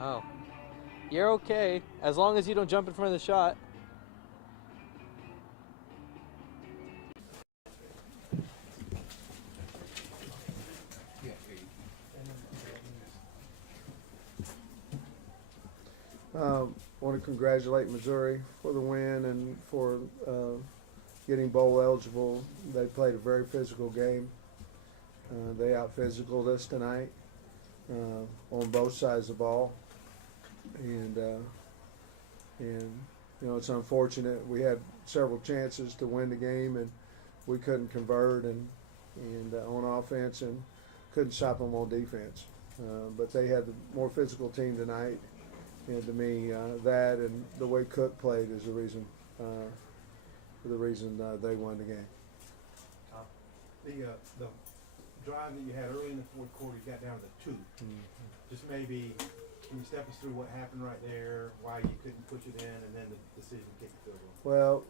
Oh. You're okay, as long as you don't jump in front of the shot. Want to congratulate Missouri for the win and for getting bowl eligible. They played a very physical game. They out-physicaled us tonight on both sides of the ball. And you know, it's unfortunate. We had several chances to win the game, and we couldn't convert and on offense, and couldn't stop them on defense. But they had the more physical team tonight. And to me, that and the way Cook played is the reason they won the game. The drive that you had early in the fourth quarter, you got down to 2. Mm-hmm. Just maybe, can you step us through what happened right there, why you couldn't push it in, and then the decision to kick the field goal? Well,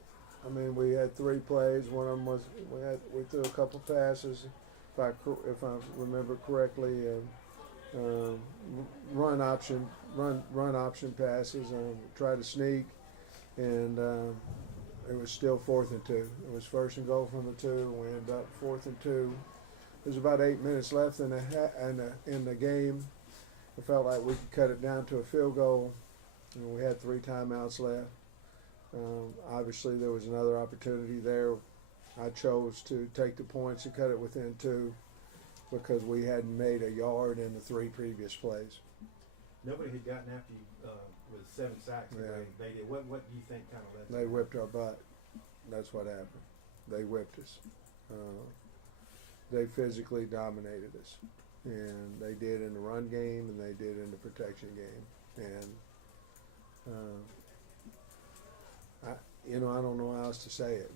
I mean, we had 3 plays. One of them was we threw a couple passes, if I remember correctly. Run option passes. Tried to sneak, and it was still 4th and 2. It was 1st and goal from the 2. We ended up 4th and 2. There's about 8 minutes left in the game. It felt like we could cut it down to a field goal. And we had 3 timeouts left. Obviously, there was another opportunity there. I chose to take the points and cut it within 2 because we hadn't made a yard in the 3 previous plays. Nobody had gotten after you with 7 sacks. Yeah. They did. What do you think kind of led to They that? whipped our butt. That's what happened. They whipped us. They physically dominated us, and they did in the run game, and they did in the protection game. And I don't know how else to say it.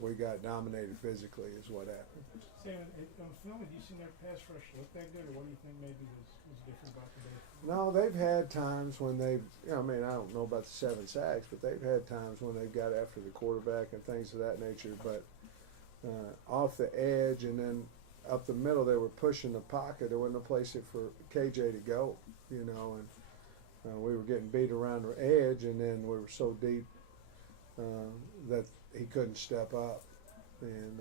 We got dominated physically, is what happened. Sam, on film, have you seen their pass rush look that good, or what do you think maybe was different about today? No, they've had times when they've, I mean, I don't know about the 7 sacks, but they've had times when they've got after the quarterback and things of that nature. But off the edge and then up the middle, they were pushing the pocket. There wasn't a place for KJ to go, you know, and we were getting beat around the edge, and then we were so deep that he couldn't step up. And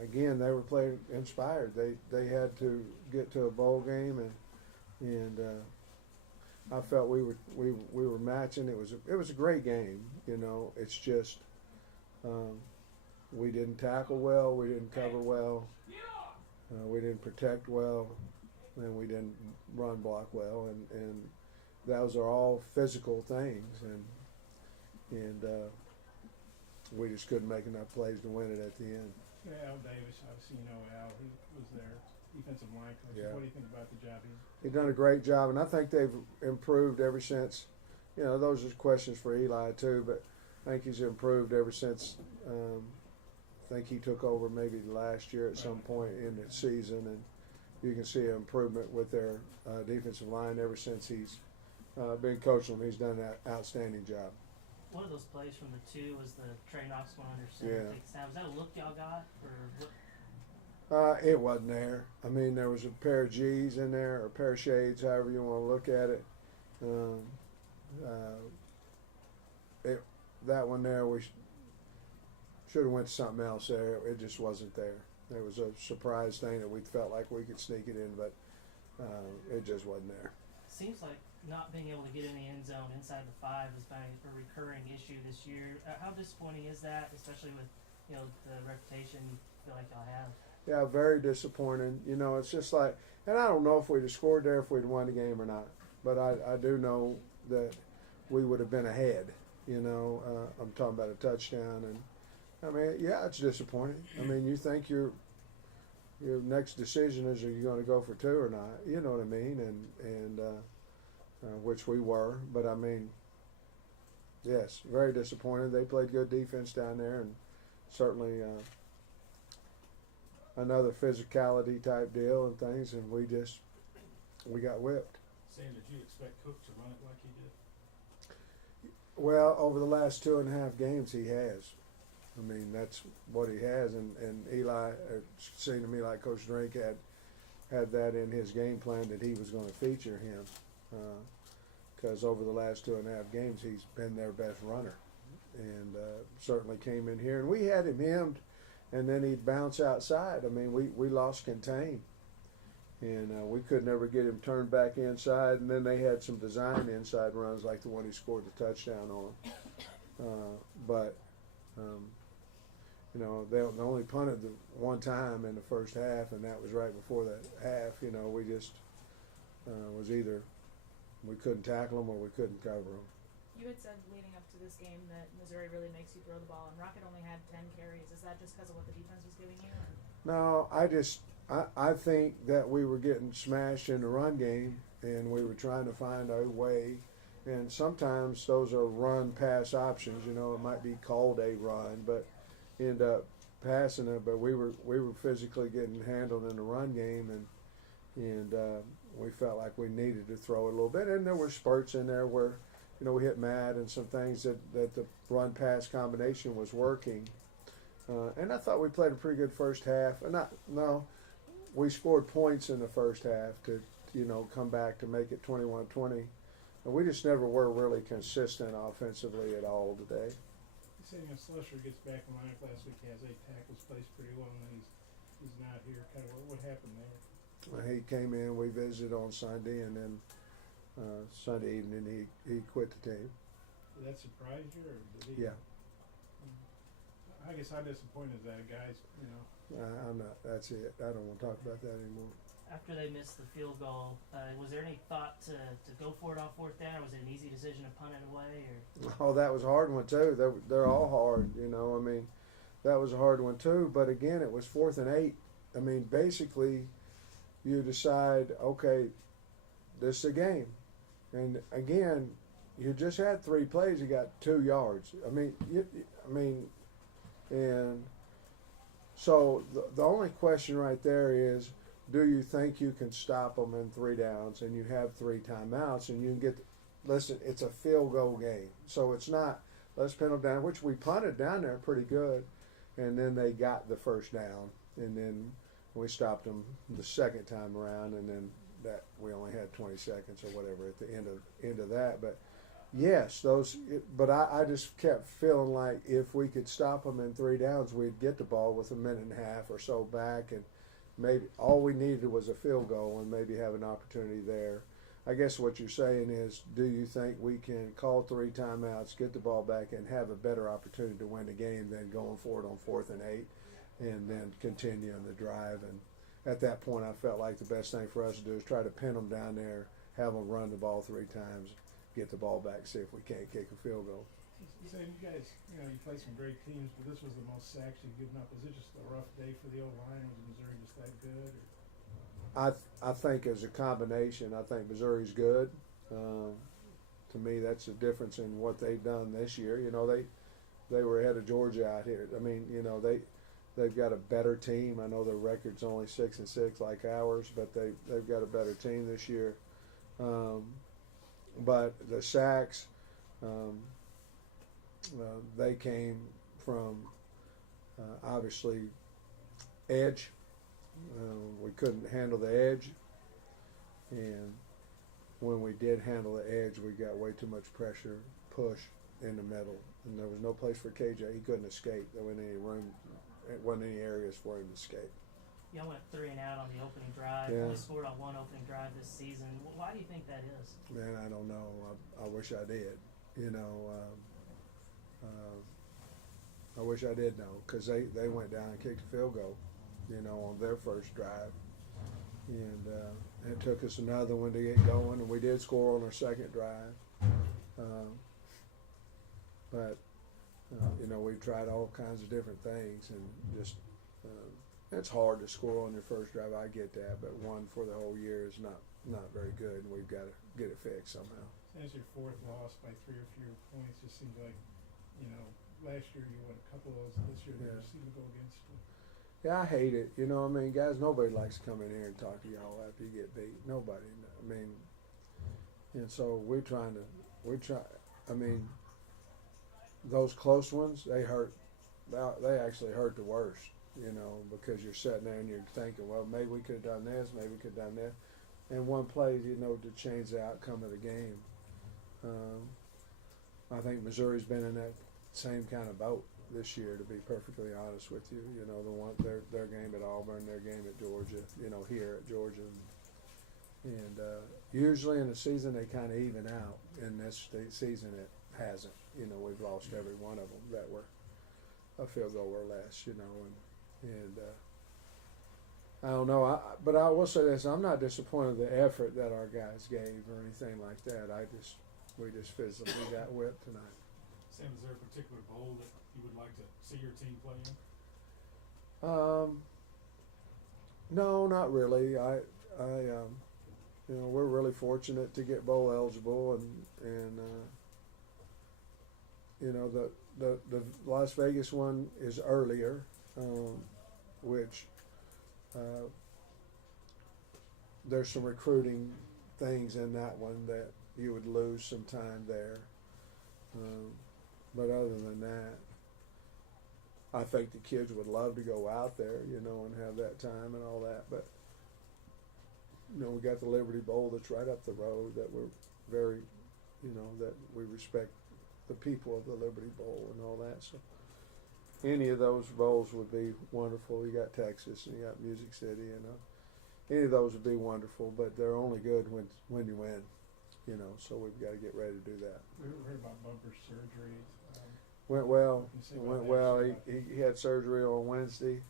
again, they were playing inspired. They had to get to a bowl game, and I felt we were matching. It was a great game. You know, it's just we didn't tackle well, we didn't cover well, we didn't protect well, and we didn't run block well, and those are all physical things, and we just couldn't make enough plays to win it at the end. Yeah, Al Davis, obviously you know Al, he was their defensive line coach. Yeah. What do you think about the job He's done a great job, and I think they've improved ever since. You know, those are questions for Eli too, but I think he's improved ever since. I think he took over maybe last year at some point in the season, and you can see an improvement with their defensive line ever since he's been coaching them. He's done an outstanding job. One of those plays from the 2 was the Trey Knox one under center. Yeah. Was that a look y'all got, or what? It wasn't there. I mean, there was a pair of G's in there, or a pair of shades, however you want to look at it. That one there, we should have went to something else there. It just wasn't there. It was a surprise thing that we felt like we could sneak it in, but it just wasn't there. Seems like not being able to get in the end zone inside the 5 has been a recurring issue this year. How disappointing is that, especially with the reputation you feel like y'all have? Yeah, very disappointing. You know, it's just like, and I don't know if we'd have scored there if we'd won the game or not, but I do know that we would have been ahead. You know, I'm talking about a touchdown, and I mean, yeah, it's disappointing. I mean, you think your next decision is, are you going to go for 2 or not? You know what I mean? And which we were, but I mean, yes, very disappointed. They played good defense down there, and certainly another physicality type deal and things, and we got whipped. Sam, did you expect Cook to run it like he did? Well, over the last 2.5 games, he has. I mean, that's what he has, and Eli, it seemed to me like Coach Drake had that in his game plan that he was going to feature him. because over the last 2.5 games he's been their best runner, and certainly came in here and we had him hemmed, and then he'd bounce outside. I mean, we lost contain, and we could never get him turned back inside. And then they had some design inside runs like the one he scored the touchdown on, but. You know, they only punted the one time in the first half, and that was right before that half. You know, we just was either we couldn't tackle them or we couldn't cover them. You had said leading up to this game that Missouri really makes you throw the ball, and Rocket only had 10 carries. Is that just because of what the defense was giving you? No, I think that we were getting smashed in the run game, and we were trying to find a way. And sometimes those are run-pass options. You know, it might be called a run, but end up passing it. But we were physically getting handled in the run game, and we felt like we needed to throw it a little bit. And there were spurts in there where, you know, we hit Matt and some things that the run-pass combination was working. And I thought we played a pretty good first half. And we scored points in the first half to, you know, come back to make it 21-20. And we just never were really consistent offensively at all today. You say, you know, Slusher gets back in line last week. He has 8 tackles, plays pretty well, and then he's not here. Kind of what happened there? He came in, we visited on Sunday, and then Sunday evening he quit the team. Did that surprise you, or did he? Yeah. I guess how disappointed is that, guys? You know. I'm not. That's it. I don't want to talk about that anymore. After they missed the field goal, was there any thought to go for it on 4th down, or was it an easy decision to punt it away? Or Oh, that was a hard one too. They're all hard, you know. I mean, that was a hard one too. But again, it was 4th and 8. I mean, basically, you decide, okay, this is a game, and again, you just had 3 plays. You got 2 yards. I mean, and so the only question right there is, do you think you can stop them in 3 downs and you have 3 timeouts and you can get, listen, it's a field goal game. So it's not, let's pin them down, which we punted down there pretty good. And then they got the first down. And then we stopped them the second time around. And then that we only had 20 seconds or whatever at the end of that. But yes, but I just kept feeling like if we could stop them in 3 downs, we'd get the ball with a minute and a half or so back, and maybe all we needed was a field goal and maybe have an opportunity there. I guess what you're saying is, do you think we can call 3 timeouts, get the ball back, and have a better opportunity to win the game than going for it on 4th and 8 and then continuing the drive? And at that point, I felt like the best thing for us to do is try to pin them down there, have them run the ball 3 times, get the ball back, see if we can't kick a field goal. So you guys, you know, you play some great teams, but this was the most sacks you've given up. Is it just a rough day for the O-line? Was Missouri just that good? Or? I think as a combination, I think Missouri's good. To me, that's the difference in what they've done this year. You know, they were ahead of Georgia out here. I mean, you know, they've got a better team. I know their record's only 6-6 like ours, but they've got a better team this year. But the sacks, they came from obviously edge. We couldn't handle the edge, and when we did handle the edge, we got way too much pressure, push in the middle, and there was no place for KJ. He couldn't escape. There wasn't any room. It wasn't any areas for him to escape. y'all went 3 and out on the opening drive. Yeah. Only scored on 1 opening drive this season. Why do you think that is? Man, I don't know. I wish I did. You know, I wish I did know, because they went down and kicked a field goal, you know, on their first drive. And it took us another one to get going, and we did score on our second drive. But you know, we've tried all kinds of different things, and just it's hard to score on your first drive. I get that, but 1 for the whole year is not very good, and we've got to get it fixed somehow. As your 4th loss by 3 or fewer points, just seems like, you know, last year you won a couple of those. This year they Yeah. just seem to go against you. Yeah, I hate it. You know, I mean, guys, nobody likes to come in here and talk to y'all after you get beat. Nobody. I mean, and so we try. I mean, those close ones, they hurt. They actually hurt the worst, you know, because you're sitting there and you're thinking, well, maybe we could have done this, maybe we could have done that. and one play, to change the outcome of the game. I think Missouri's been in that same kind of boat this year, to be perfectly honest with you. Their game at Auburn, their game at Georgia, here at Georgia. And usually in the season they kind of even out. In this season it hasn't. We've lost every one of them that were a field goal or less, and I don't know. But I will say this: I'm not disappointed in the effort that our guys gave or anything like that. We just physically got whipped tonight. Sam, is there a particular bowl that you would like to see your team play in? No, not really. We're really fortunate to get bowl eligible, and the Las Vegas one is earlier, which there's some recruiting things in that one that you would lose some time there. But other than that, I think the kids would love to go out there, and have that time and all that. But, we got the Liberty Bowl that's right up the road that we're very, that we respect the people of the Liberty Bowl and all that. So any of those bowls would be wonderful. You got Texas and you got Music City, and any of those would be wonderful, but they're only good when you win. So we've got to get ready to do that. We heard about Bumper's surgery. Went well. Can you say It about went that? well. He had surgery on Wednesday,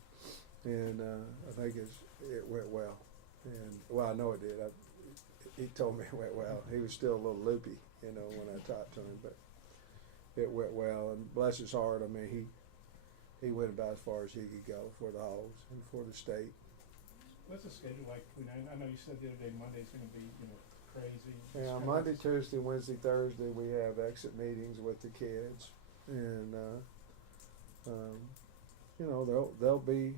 and I think it went well. And I know it did. He told me it went well. He was still a little loopy, when I talked to him, but it went well. And bless his heart, I mean, he went about as far as he could go for the Hogs and for the state. What's the schedule like? I know you said the other day Monday's going to be crazy. Yeah, Monday, Tuesday, Wednesday, Thursday, we have exit meetings with the kids, and they'll be,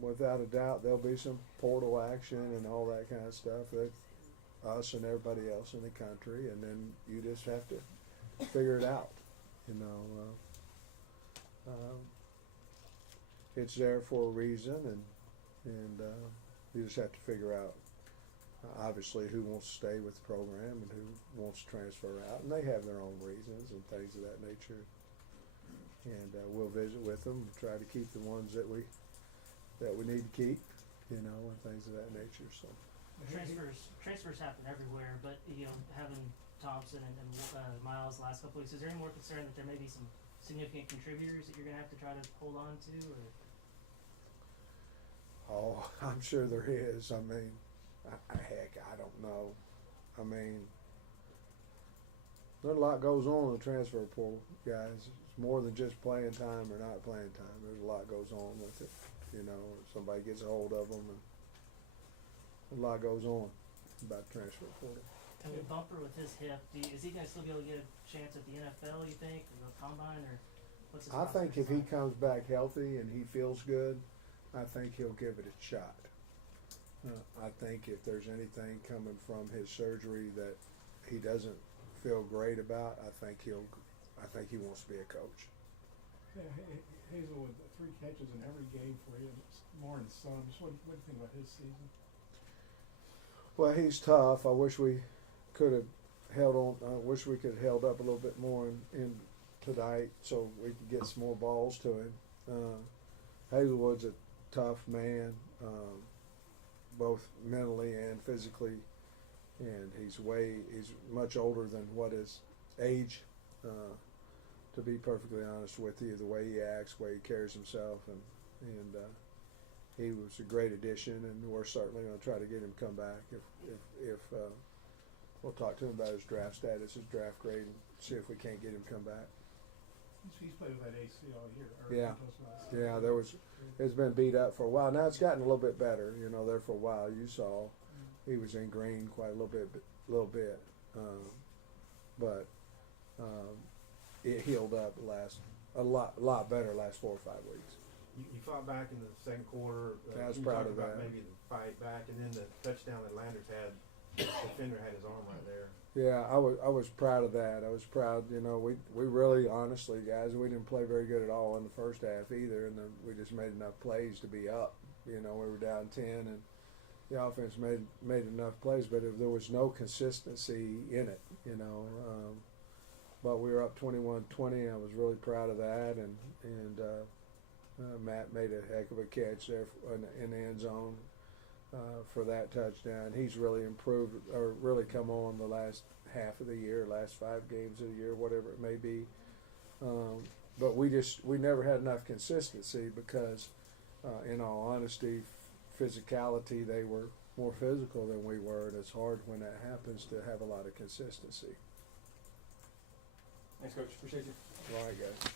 without a doubt, there'll be some portal action and all that kind of stuff. That us and everybody else in the country, and then you just have to figure it out. It's there for a reason, and you just have to figure out. Obviously, who wants to stay with the program and who wants to transfer out, and they have their own reasons and things of that nature. And we'll visit with them, try to keep the ones that we need to keep, and things of that nature. So Transfers happen everywhere, but having Thompson and Miles the last couple weeks, is there any more concern that there may be some significant contributors that you're going to have to try to hold on to? Or? Oh, I'm sure there is. I mean, heck, I don't know. I mean, there's a lot goes on in the transfer portal, guys. It's more than just playing time or not playing time. There's a lot goes on with it. Somebody gets a hold of them, and a lot goes on about the transfer portal. And with Bumper with his hip, is he going to still be able to get a chance at the NFL, you think, or the combine, or what's his I think if he prospects like? comes back healthy and he feels good, I think he'll give it a shot. I think if there's anything coming from his surgery that he doesn't feel great about, I think he wants to be a coach. Yeah, Hazel with 3 catches in every game for you, more in some. Just what do you think about his season? Well, he's tough. I wish we could have held on. I wish we could have held up a little bit more in tonight so we could get some more balls to him. Hazelwood's a tough man, both mentally and physically, and he's much older than what his age. To be perfectly honest with you, the way he acts, the way he carries himself, and he was a great addition, and we're certainly going to try to get him to come back. If we'll talk to him about his draft status, his draft grade, and see if we can't get him to come back. He's played with that AC all year. Yeah, it's been beat up for a while. Now it's gotten a little bit better. There for a while you saw he was in green quite a little bit, but it healed up a lot better last 4 or 5 weeks. You fought back in the second quarter. I was you proud talked of about that. Maybe the fight back, and then the touchdown that Landers had. The defender had his arm right there. Yeah, I was proud of that. I was proud. We really, honestly, guys, we didn't play very good at all in the first half either, and we just made enough plays to be up. We were down 10, the offense made enough plays, but if there was no consistency in it, you know. But we were up 21-20. I was really proud of that, and Matt made a heck of a catch there in the end zone for that touchdown. He's really improved, or really come on the last half of the year, last 5 games of the year, whatever it may be. But we never had enough consistency because, in all honesty, physicality, they were more physical than we were, and it's hard when that happens to have a lot of consistency. Thanks, Coach. Appreciate you. All right, guys.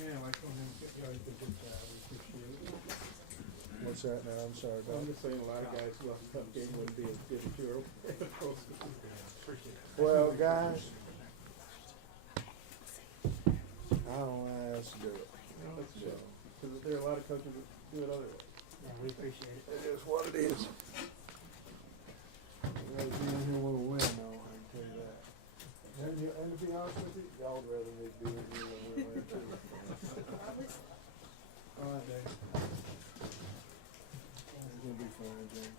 Yeah, like when you guys did a good job, we appreciate it. What's that now? I'm sorry, I'm Bob. just saying a lot of guys who lost a tough game wouldn't be as good as you are. Appreciate it. Well, guys, I don't ask to do it. That's good, because there are a lot of coaches that do it other way. Yeah, we appreciate it. It is what it is. Rather be in here when we win, though, I can tell you that. And to be honest with you, y'all would rather me be in here